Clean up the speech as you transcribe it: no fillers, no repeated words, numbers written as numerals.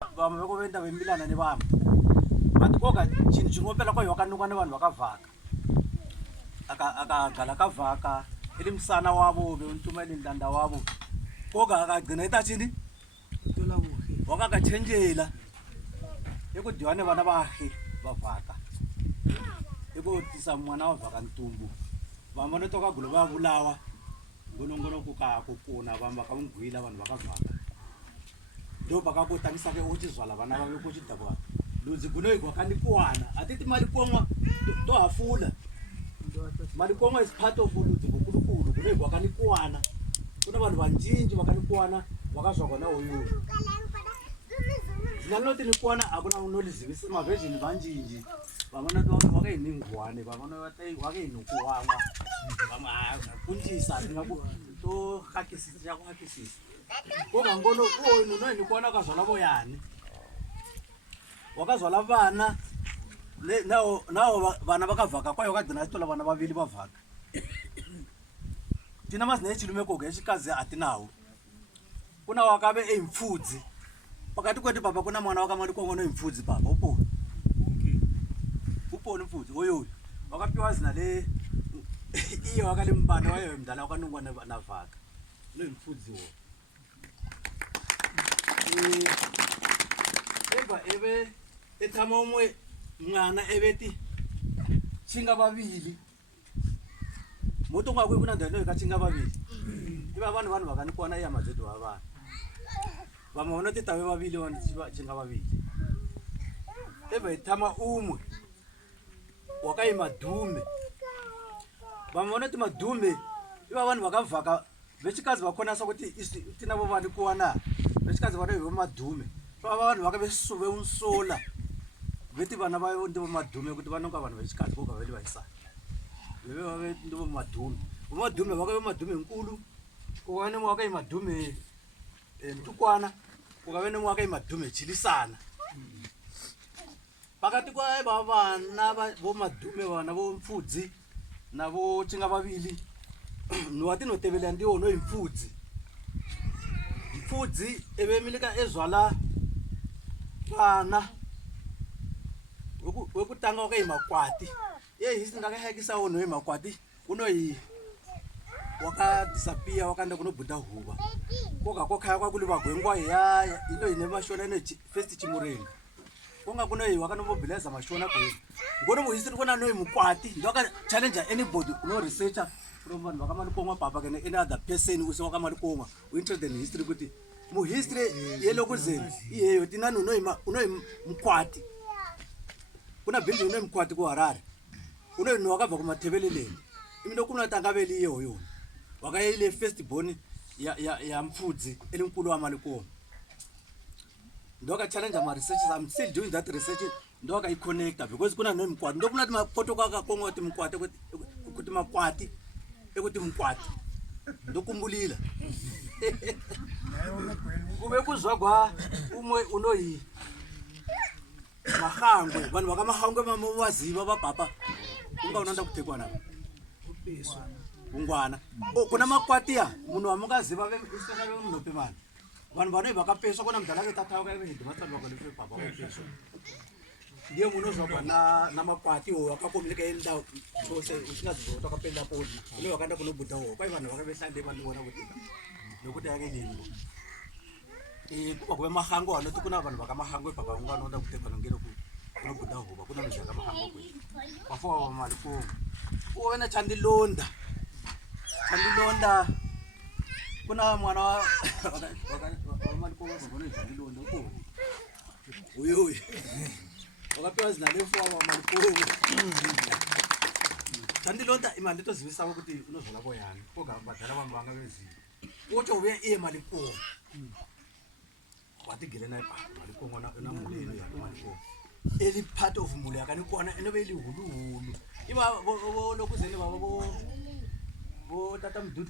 vamwe vekovenda vemilana nevamwe but koga chinhu chinopela kwa wakanungwa nevanhu vakavhaka akagala akavhaka ili musana wavo veunituma ili ndanda wavo koga akagcina ita chini wakakachenjela ekudhiwa nevana vake vavhaka ekutisa mwana wavhaka ntumbu vamwe vanotoka gulo vavulawa ngonongono kukakukuna vamwe vakamugwila vanhu vakavhaka ndo pakakotangisa ke uchizvala vana vave kuchidhakwa ludzi gunoi gwakandikuwana hatiti malikomwa tohafula malikomwa is part of ludzi gukulukulu gunoi gwakandikuwana kuna vanhu vanjinji vakandikuwana vakazvakwa naoyo zina rinoti nikuwana hakuna unolizivisa mavhezhini vanjinji vamwe vakainingwane vamwe vakainukuwamwa vamwe kunjisa tohakisisa chakuhakisisa koga ngono uyo unoinikuwana wakazvala voyani wakazvala vana nao vana vakavhaka kwayo wakadzina achitola vana vavili vavhaka tina mazina echirume koga echikazi hatinawo kuna wakave eimfudzi pakati kwetu baba kuna mwana wakamalikongo noimfudzi baba uponi uponi mfudzi oyoyo wakapiwa zina le iye wakali mbanda wayo mdala wakanungwa navhaka noimfudzi wo eva eve etama umwe mwana eveti chinga vavili motonga kwe kuna ndano yakachinga vavili iva vanhu vakanikuwana iya madzedo vavanhu vamwe vanoti tave vavili chinga vavili eva etama umwe wakaima dhume vamwe vanoti madhume iva vanhu vakavhaka vechikazi vakonasa kuti tinavo vanikuwana vechikazi vanoiva madhume vava vanhu vakavesuve unsola veti vana vavo ndivo madhume kuti vanonga vanhu vechikazi voga veli vaisana veve vave ndivo madhume vamadhume vakave madhume nkulu kukave nemwe wakai madhume ntukwana kukave nemwe wakai madhume chilisana pakati kwaiva vana vomadhume vana vomfudzi navo chinga vavili nowatinotevelera ndiwo noimfudzi mfudzi evemilika ezvala vana wekutanga wakaimakwati ye hisi ndakahekisa ono imakwati unoi wakadisapia wakaenda kunobhuda huva koga kokaya kwakuli vagwengwa yaya ino ine mashona ine first chimurenga konga kunoi wakanomobiliza mashona kwezi ngono muhisiri kona noi mukwati ndokachallenja anybody uno researcher from vanhu vakamalikomwa papa kene any other person use wakamalikomwa interested in history kuti muhistory yelokuzeni iyeyo tinani unoi mukwati kuna building unoi mukwati kuharare unoi nhu wakabva kumatebeleleni imindo kunotanga veli iyehoyo wakaile first born ya mfudzi eli mkulu wamalikoma ndokachallenge ma researches. I'm still doing that research ndokaiconnecta because kuna noi mukwati ndokunati mapoto kwakakomwa kuti mukwati kuti makwati ekuti mukwati ndokumbulila kuve kuzvagwa umwe unoi mahangwe vanhu vakamahangwe mamovaziva vabhapa unga unoenda kutekwa navo ungwana kuna makwati ya munhu wamungaziva veisaka vemunhope vanhu vanhu vanoi vakapeswa kuna mudhala vetatavaevhedhivatsalwakalefepapa vapeswa ndiye munozvagwa namakwati wo wakakomunika endau chose usingazivota wakapenda poni une wakaenda kunobudha wo kwai vanhu vakaveshande vandiona kuti nokuti yakedengo kuba kuve mahango anoti kuna vanhu vakamahangwe papa unga anoenda kutekwa nongeno kunobudha hova kuna mizaka mahango kwe wafowa vamalikongo uwena chandilonda kuna mwana wamalikongo vagone chandilonda uko uyoyo wakapiwa zina lefowa vamalikongo chandilonda imali nditozivisa kuti unozvala voyani koga vadhala vanhu vanga veziva wotouya iye malikongo watigere naye malikongo namuleno yake malikongo eli part of muli yakanikuwana enove ili huluhulu iva lokuzeni vava vo tata mdudu